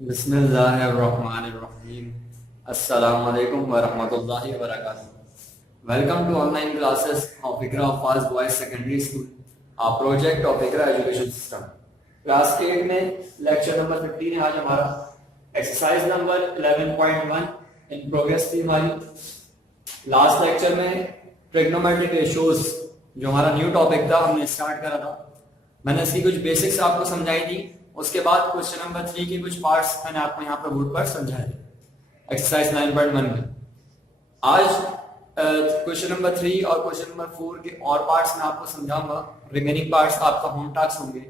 बिस्मिल्लाहिर्रहमानिर्रहीम। अस्सलाम वालेकुम वरहमतुल्लाहि वबरकातुहू। Welcome to online classes of Iqra fast boys secondary school, आ project of Iqra education system. Class 8 में लेक्चर नंबर 15 है आज हमारा। एक्सरसाइज नंबर 11.1 इन प्रोग्रेस थी हमारी। लास्ट लेक्चर में ट्रिग्नोमेट्रिक रेशियोज जो हमारा न्यू टॉपिक था हमने स्टार्ट करा था। मैंने इसकी कुछ बेसिक्स आपको समझाई थी। उसके बाद क्वेश्चन नंबर 3 के कुछ पार्ट्स मैंने आपको यहाँ पर बोर्ड पर समझाए एक्सरसाइज 9.1 में। आज क्वेश्चन नंबर 3 और क्वेश्चन नंबर 4 के और पार्ट्स मैं आपको समझाऊंगा। रिमेनिंग पार्ट्स आपका होम टास्क होंगे।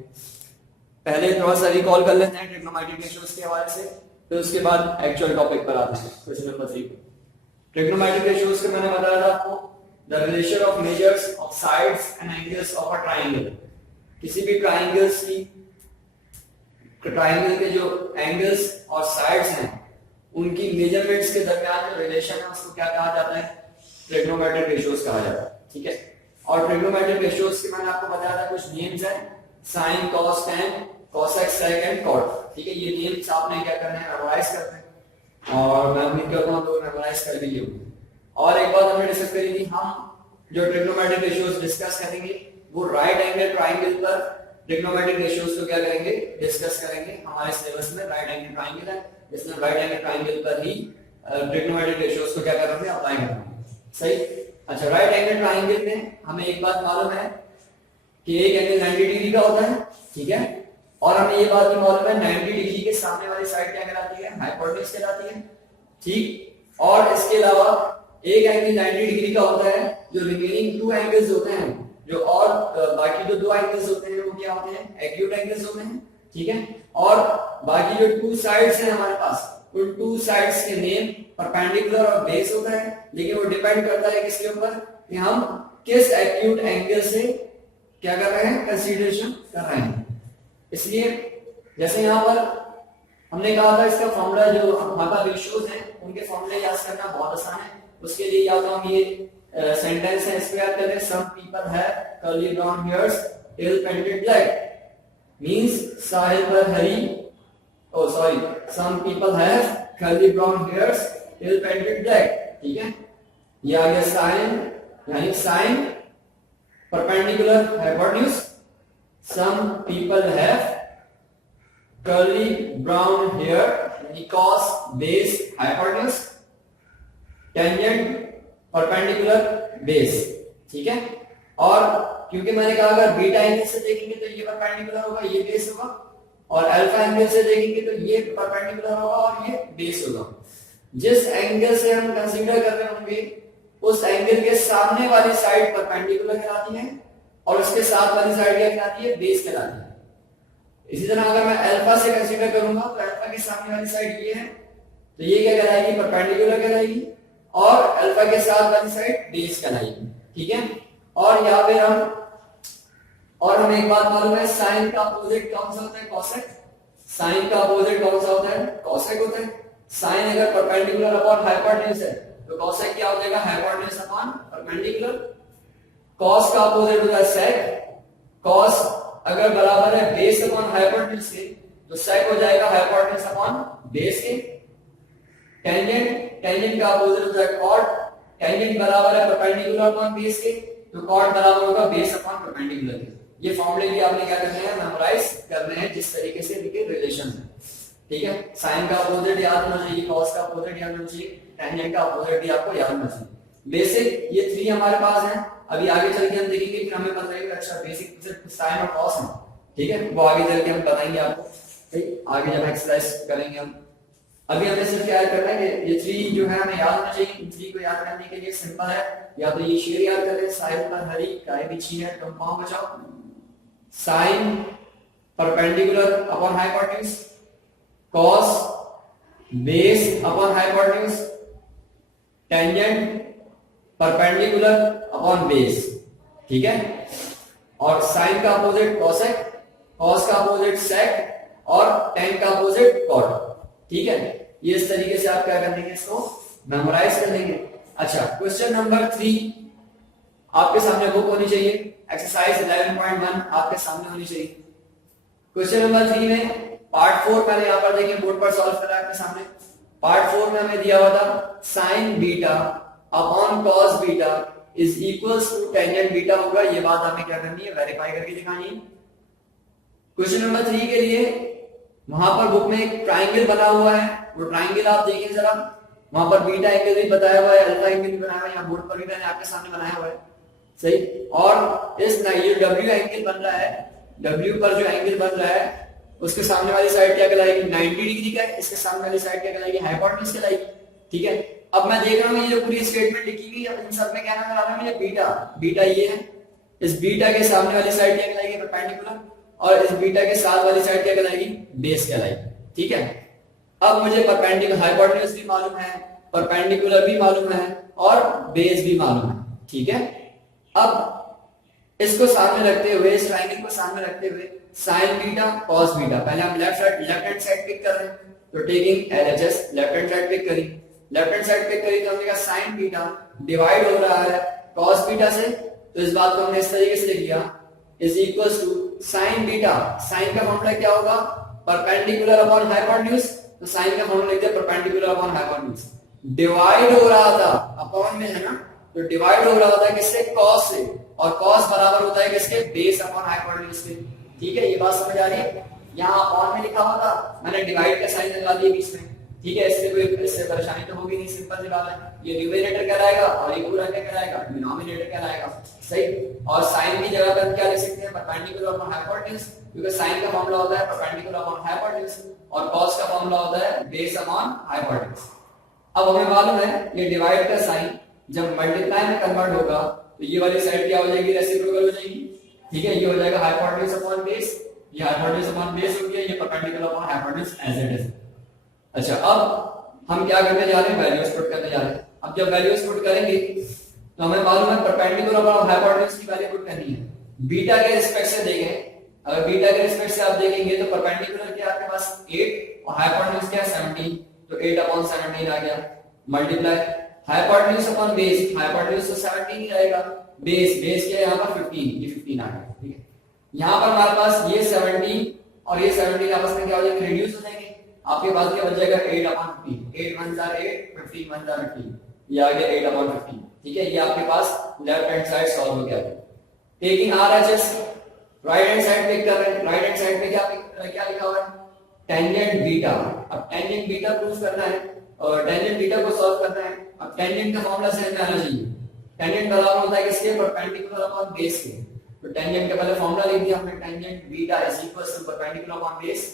पहले थोड़ा सा रिकॉल कर लेते हैं ट्रिग्नोमेट्रिक रेशियोज के हवाले से, फिर उसके बाद एक्चुअल टॉपिक पर आते हैं क्वेश्चन नंबर 3 पर। ट्रिग्नोमेट्रिक रेशियोज के मैंने बताया था आपको the relation of measures of sides and angles of a triangle. किसी भी ट्राइंगल के जो एंगल्स और साइड्स हैं उनकी मेजरमेंट्स के दरमियान जो रिलेशन है उसको क्या कहा जाता है? ट्रिग्नोमेट्रिक रेशियोज कहा जाता है। ठीक है। और ट्रिग्नोमेट्रिक रेशियोज के मैंने आपको बताया था कुछ नेम्स हैं, sine, cos, tan, cosec, sec and cot. ठीक है, ये नेम्स आपने क्या करने हैं? मेमोराइज करते हैं और मैं उम्मीद करता हूं लोग मेमोराइज कर भी लिए होंगे। और एक बात हमने डिस्कस करी थी, हम जो ट्रिग्नोमेट्रिक रेशियोज डिस्कस करेंगे वो राइट एंगल ट्राइंगल पर ट्रिग्नोमेट्रिक रेशियोज को क्या करेंगे? डिस्कस करेंगे। हमारे सिलेबस में राइट एंगल ट्राइंगल है, इसमें राइट एंगल ट्राइंगल पर ही ट्रिग्नोमेट्रिक रेशियोज को क्या करेंगे? अप्लाई करेंगे। सही। अच्छा, राइट एंगल ट्राइंगल में हमें एक बात मालूम है कि एक एंगल 90 डिग्री का होता है। ठीक है। और हमें ये बात भी मालूम है 90 डिग्री के सामने वाली साइड क्या कहलाती है? हाइपोटेन्यूज कहलाती है। ठीक। और इसके अलावा एक एंगल 90 डिग्री का होता है, जो रिमेनिंग 2 एंगल्स होते हैं, जो और बाकी जो 2 एंगल्स होते हैं वो क्या होते हैं? एक्यूट एंगल्स होते हैं। ठीक है। और बाकी जो 2 साइड्स हैं हमारे पास, उन 2 साइड्स के नेम परपेंडिकुलर और बेस होता है, लेकिन वो डिपेंड करता है किसके ऊपर कि हम किस एक्यूट एंगल से क्या कर रहे हैं? कंसीडरेशन कर रहे हैं। इसलिए जैसे यहाँ पर हमने कहा था इसका फॉर्मूला जो हमारा रेशियोज हैं उनके फॉर्मूले याद करना बहुत आसान है। उसके लिए या तो हम ये सेंटेंस है इसको याद करें, some people have curly brown hairs till painted black, means साहिल पर हरी some people have curly brown hairs till painted black. ठीक है। ये आ गया साइन, यानी sine perpendicular hypotenuse, some people have curly brown hair यानी cos base hypotenuse, tangent perpendicular base. ठीक है। और क्योंकि मैंने कहा अगर बीटा एंगल से देखेंगे तो ये परपेंडिकुलर होगा, ये बेस होगा, और अल्फा एंगल से देखेंगे तो ये परपेंडिकुलर होगा और ये बेस होगा। जिस एंगल से हम कंसीडर कर रहे होंगे उस एंगल के सामने वाली साइड परपेंडिकुलर कहलाती है और उसके साथ वाली साइड क्या कहलाती है? बेस कहलाती है। इसी तरह अगर मैं अल्फा से कंसीडर करूंगा तो अल्फा के सामने वाली साइड ये है, तो ये क्या कहलाएगी? परपेंडिकुलर कहलाएगी, और अल्फा के साथ वाली साइड बेस कहलाएगी। ठीक है। और यहाँ पे हमें एक बात मालूम है, साइन का अपोजिट कौन सा होता है? कॉसेक। साइन का अपोजिट कौन सा होता है? कॉसेक होता है। साइन अगर परपेंडिकुलर अपॉन हाइपोटेन्यूज है तो कॉसेक क्या हो जाएगा? Hypotenuse upon perpendicular. कॉस का अपोजिट होता है सेक। कॉस अगर बराबर है बेस अपॉन हाइपोटेन्यूज के तो सेक हो जाएगा हाइपोटेन्यूज अपॉन बेस के। टेंजेंट का अपोजिट होता है कॉट। टेंजेंट बराबर है परपेंडिकुलर अपॉन बेस के, तो कॉट बराबर होगा बेस अपॉन परपेंडिकुलर के। ये फॉर्मूले भी आपने क्या करने हैं? मेमोराइज करने हैं, जिस तरीके से इनके रिलेशन है। ठीक है। साइन का अपोजिट याद होना चाहिए, कॉस का अपोजिट याद होना चाहिए, टेंजेंट का अपोजिट भी आपको याद होना चाहिए। बेसिक ये 3 हमारे पास हैं। अभी आगे चल के हम देखेंगे कि हमें पता लगेगा अच्छा बेसिक साइन और कॉस है। ठीक है, वो आगे चल के हम बताएंगे आपको। ठीक, आगे जब एक्सरसाइज करेंगे हम। अभी हमें सिर्फ क्या करना है कि ये 3 जो है हमें याद होना चाहिए। इन 3 को याद करने के लिए सिंपल है, या तो ये शेर याद कर ले, साहिल पर हरी काय बिछी है तुम पांव बचाओ। Sine perpendicular upon hypotenuse, cos base upon hypotenuse, tangent perpendicular upon base. ठीक है। और साइन का अपोजिट कॉसेक, कॉस का अपोजिट सेक और टेन का अपोजिट कॉट। ठीक है। ये इस तरीके से आप क्या कर लेंगे? इसको मेमोराइज कर लेंगे। अच्छा, क्वेश्चन नंबर 3 आपके सामने बुक होनी चाहिए। एक्सरसाइज 11.1 आपके सामने होनी चाहिए। क्वेश्चन नंबर 3 में पार्ट 4 मैंने यहाँ पर देखिए बोर्ड पर सॉल्व करा आपके सामने। पार्ट 4 में हमें दिया हुआ था sine beta upon cos beta is equals to tangent beta होगा। ये बात हमें क्या करनी है, वेरीफाई करके दिखानी है। क्वेश्चन नंबर 3 के लिए वहां पर बुक में एक ट्राइंगल बना हुआ है, वो ट्राइंगल आप देखिए जरा, वहां पर बीटा एंगल भी बताया हुआ है, अल्फा एंगल भी बनाया हुआ है, यहाँ बोर्ड पर भी मैंने आपके सामने बनाया हुआ है, सही। और इस ये डब्ल्यू एंगल बन रहा है, डब्ल्यू पर जो एंगल बन रहा है उसके सामने वाली साइड क्या कहलाएगी, 90 डिग्री का है, इसके सामने वाली साइड क्या कहलाएगी, हाइपोटेन्यूज कहलाएगी, ठीक है। अब मैं देख रहा हूँ ये जो पूरी स्टेटमेंट लिखी हुई है इन सब में क्या नाम है, मुझे बीटा, बीटा ये है, इस बीटा के सामने वाली साइड क्या कहलाएगी, परपेंडिकुलर, और इस बीटा के साथ वाली साइड क्या कहलाएगी, बेस कहलाएगी, ठीक है। अब मुझे परपेंडिकुलर हाइपोटेन्यूज भी मालूम है, परपेंडिकुलर भी मालूम है और बेस भी मालूम है, ठीक है। अब इसको सामने रखते हुए, इस ट्रायंगल को सामने रखते हुए साइन बीटा कॉस बीटा, पहले हम लेफ्ट हैंड साइड पिक कर रहे हैं, तो taking LHS left hand side pick करी, लेफ्ट हैंड साइड पिक करी तो हमने कहा साइन बीटा डिवाइड हो रहा है कॉस बीटा से, तो इस बात को हमने इस तरीके से लिख लिया is equals to sine beta, sine का फॉर्मूला क्या होगा, परपेंडिकुलर अपॉन हाइपोटेन्यूज, तो साइन का फॉर्मूला लिख दिया परपेंडिकुलर अपॉन हाइपोटेन्यूज, डिवाइड हो रहा था, अपॉन में है ना, तो डिवाइड हो रहा था किससे, कॉस से, और कॉस बराबर होता है किसके, बेस अपॉन हाइपोटेन्यूज के, ठीक है। ये बात समझ आ रही है, यहाँ अपॉन में लिखा हुआ था, मैंने डिवाइड का साइन लगा दिया बीच में, ठीक है। इससे परेशानी तो होगी नहीं, सिंपल सी बात है, ये न्यूमरेटर कहलाएगा और ये पूरा क्या कहलाएगा, डिनोमिनेटर कहलाएगा, सही। और साइन की जगह पर क्या लिख सकते हैं, परपेंडिकुलर अपॉन हाइपोटेन्यूज, क्योंकि साइन का फॉर्मूला होता है परपेंडिकुलर अपॉन हाइपोटेन्यूज और कॉस का फॉर्मूला होता है बेस अपॉन हाइपोटेन्यूज। अब हमें मालूम है ये डिवाइड का साइन जब मल्टीप्लाई में कन्वर्ट होगा तो ये वाली साइड क्या हो जाएगी, रेसिप्रोकल हो जाएगी, ठीक है। ये हो जाएगा हाइपोटेन्यूज अपॉन बेस, ये हाइपोटेन्यूज अपॉन बेस हो गया, ये perpendicular upon hypotenuse as it is. अच्छा, अब हम क्या करने जा रहे हैं, वैल्यूज पुट करने जा रहे हैं। अब जब वैल्यूज पुट करेंगे तो हमें मालूम है परपेंडिकुलर अपॉन हाइपोटेन्यूज की वैल्यू पुट करनी है। बीटा के रिस्पेक्ट से देखें, अगर बीटा के रिस्पेक्ट से आप देखेंगे तो परपेंडिकुलर क्या आपके पास 8 और हाइपोटेन्यूज क्या 17, तो 8 अपॉन 17 आ गया, multiply hypotenuse upon base, hypotenuse तो 17 ही रहेगा, बेस क्या है यहाँ पर 15, ये 15 आ गया, ठीक है। यहाँ पर हमारे पास ये 17 और ये 17 आपस में क्या हो जाएंगे, रिड्यूस हो जाएंगे, आपके पास क्या बच जाएगा 8 अपॉन 15, 8 1 जार 8, 15 1 जार 15, ये आ गया 8 अपॉन 15, ठीक है। ये आपके पास लेफ्ट हैंड साइड सॉल्व हो गया। Taking RHS right hand side pick कर रहे हैं, राइट हैंड साइड में क्या लिखा हुआ है, टेंजेंट बीटा। अब टेंजेंट बीटा प्रूव करना है और टेंजेंट बीटा को सॉल्व करना है। अब टेंजेंट का फॉर्मूला समझ में आना चाहिए, टेंजेंट बराबर होता है किसके, परपेंडिकुलर अपॉन बेस के, तो टेंजेंट का पहले फॉर्मूला लिख दिया हमने, tangent beta is equal to perpendicular upon base.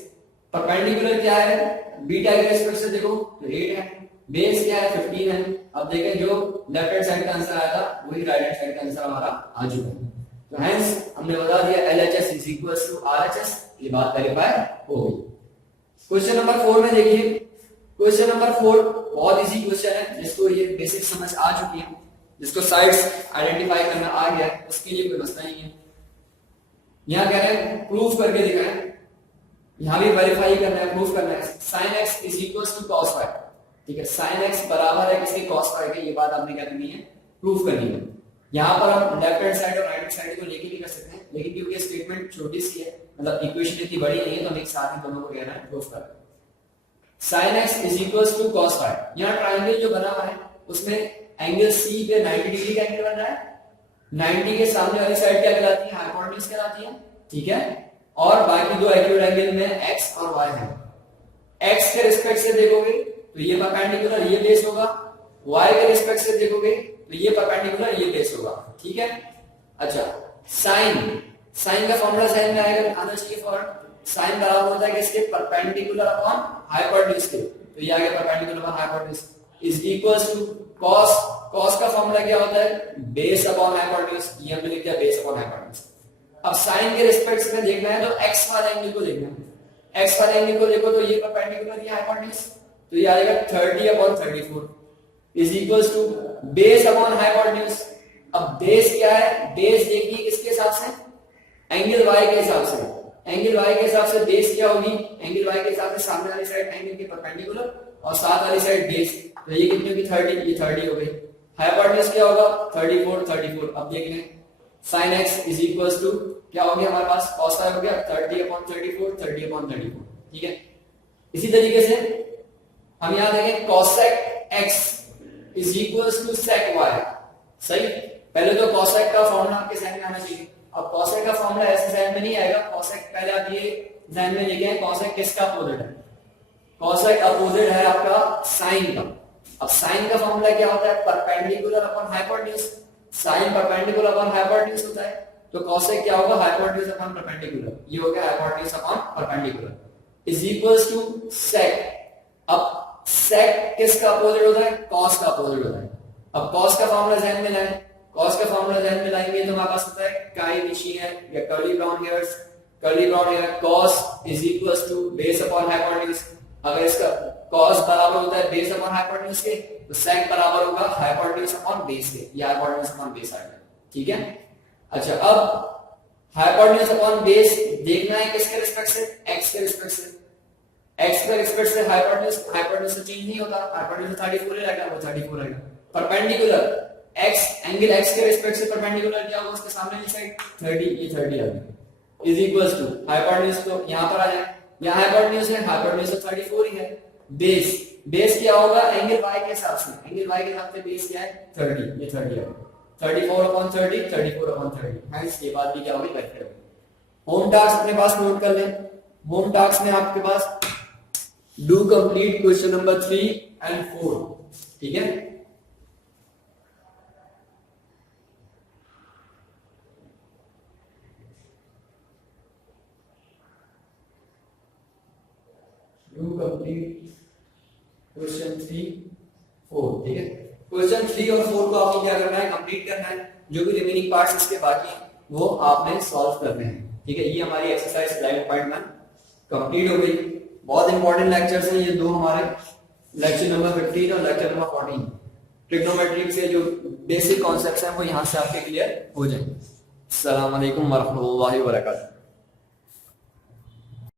Perpendicular क्या है, बीटा के रिस्पेक्ट से देखो तो 8 है, बेस क्या है 15 है। अब देखें जो लेफ्ट हैंड साइड का आंसर आया था वही राइट हैंड साइड का आंसर हमारा आ चुका है, तो हेंस हमने बता दिया LHS is equal to RHS, ये बात वेरीफाई हो गई। क्वेश्चन नंबर 4 में देखिए, क्वेश्चन नंबर 4 बहुत इजी क्वेश्चन है, जिसको ये बेसिक समझ आ चुकी है, जिसको साइड्स आइडेंटिफाई करना आ गया है, उसके लिए कोई मसला नहीं है। यहाँ कह रहे हैं प्रूफ करके दिखाएं, यहाँ भी वेरीफाई करना है, प्रूफ करना है। sin x is equal to cos y, ठीक है, sin x बराबर है किसके, cos y के, ये बात आपने क्या करनी है, प्रूफ करनी है। यहाँ पर हम लेफ्ट हैंड साइड और राइट हैंड साइड को लेके भी कर सकते हैं, लेकिन क्योंकि स्टेटमेंट छोटी सी है, मतलब इक्वेशन इतनी बड़ी नहीं है, तो हम एक साथ ही दोनों को कहना है, प्रूफ कर। sin x is equal to cos y, यहाँ ट्राइंगल जो बना हुआ है उसमें एंगल C पे 90 डिग्री का एंगल बन रहा है, 90 के सामने वाली साइड क्या कहलाती है, हाइपोटेन्यूज कहलाती है, ठीक है। और बाकी दो एक्यूट एंगल में x और y है, x के रिस्पेक्ट से देखोगे तो ये परपेंडिकुलर, ये बेस होगा, y के रिस्पेक्ट से देखोगे तो ये परपेंडिकुलर, ये बेस होगा, ठीक है। अच्छा, साइन का फॉर्मूला साइन में आएगा, आना चाहिए फॉर्म, साइन बराबर होता है किसके, परपेंडिकुलर अपॉन हाइपोटेन्यूज के, तो ये आ गया perpendicular upon hypotenuse is equals to cos का फॉर्मूला क्या होता है, बेस अपॉन हाइपोटेन्यूज, ये हमने लिख दिया बेस अपॉन हाइपोटेन्यूज। अब साइन के रिस्पेक्ट से देखना है तो x वाले एंगल को देखना है, x वाले एंगल को देखो तो ये परपेंडिकुलर, ये हाइपोटेन्यूज, तो ये आएगा 30 upon 34 is equals to base upon hypotenuse. अब बेस क्या है, बेस देखिए किसके हिसाब से, एंगल y के हिसाब से, एंगल y के हिसाब से बेस क्या होगी, एंगल y के हिसाब से सामने वाली साइड एंगल के परपेंडिकुलर और साथ वाली साइड बेस, तो ये कितनी होगी 30, ये 30 हो गई। हाइपोटेन्यूज क्या होगा 34। अब देख लें sin x is equal to क्या हो गया हमारे पास, cos y हो गया 30 अपॉन 34, 30 अपॉन 34, ठीक है। इसी तरीके से हम यहां देखें cosec x is equals to sec y, सही। पहले तो cosec का फॉर्मूला आपके जहन में आना चाहिए। अब cosec का फॉर्मूला ऐसे जहन में नहीं आएगा, cosec पहले आप ये जहन में लेके आए cosec किसका अपोजिट है, cosec अपोजिट है आपका sin का। अब sin का फॉर्मूला क्या होता है, perpendicular upon hypotenuse, sin perpendicular upon hypotenuse होता है, तो cosec क्या होगा, हाइपोटेन्यूज अपॉन परपेंडिकुलर, ये हो गया hypotenuse upon perpendicular is equals to sec। अब sec किसका अपोजिट होता है, cos का अपोजिट होता है। अब cos का फॉर्मूला जहन में लाएं, cos का फॉर्मूला जहन में लाएंगे तो हमारे पास होता है काई मिशियन या curly brown hairs, curly brown hair cos is equals to base upon hypotenuse. अगर इसका cos बराबर होता है बेस अपॉन हाइपोटेन्यूज के, तो sec बराबर होगा हाइपोटेन्यूज अपॉन बेस के, या हाइपोटेन्यूज अपॉन बेस आ गया, ठीक है। अच्छा, अब हाइपोटेन्यूज अपॉन बेस देखना है किसके रिस्पेक्ट से, x के रिस्पेक्ट से। x के रिस्पेक्ट से हाइपोटेन्यूज से चेंज नहीं होता, हाइपोटेन्यूज 34 ही रहेगा, वो 34 रहेगा। परपेंडिकुलर x एंगल x के रिस्पेक्ट से परपेंडिकुलर क्या होगा, उसके सामने की साइड 30, ये 30 आ गया इज इक्वल्स टू हाइपोटेन्यूज, तो यहां पर आ जाए, यहां हाइपोटेन्यूज है, हाइपोटेन्यूज तो 34 ही है। बेस क्या होगा, एंगल y के हिसाब से, एंगल y के हिसाब से बेस क्या है 30, ये 30 आ गया, 34/30, 34/30, हाइंस ये बात भी क्या होगी, वेक्टर होगी। होम टास्क अपने पास नोट कर लें। होम टास्क में आपके पास do complete question number 3 and 4, ठीक है। डू कंप्लीट क्वेश्चन 3, 4, ठीक है। क्वेश्चन 3 और 4 को आपको क्या करना है, कंप्लीट करना है। जो भी रिमेनिंग पार्ट्स इसके बाकी हैं वो आपने सॉल्व करने हैं, ठीक है। ये हमारी एक्सरसाइज 11.1 कंप्लीट हो गई। बहुत इंपॉर्टेंट लेक्चर्स हैं ये दो हमारे, लेक्चर नंबर 15 और लेक्चर नंबर 14। ट्रिग्नोमेट्री से जो बेसिक कॉन्सेप्ट्स हैं वो यहाँ से आपके क्लियर हो जाएंगे। अस्सलाम वालेकुम वरहमतुल्लाहि वबरकातुहू।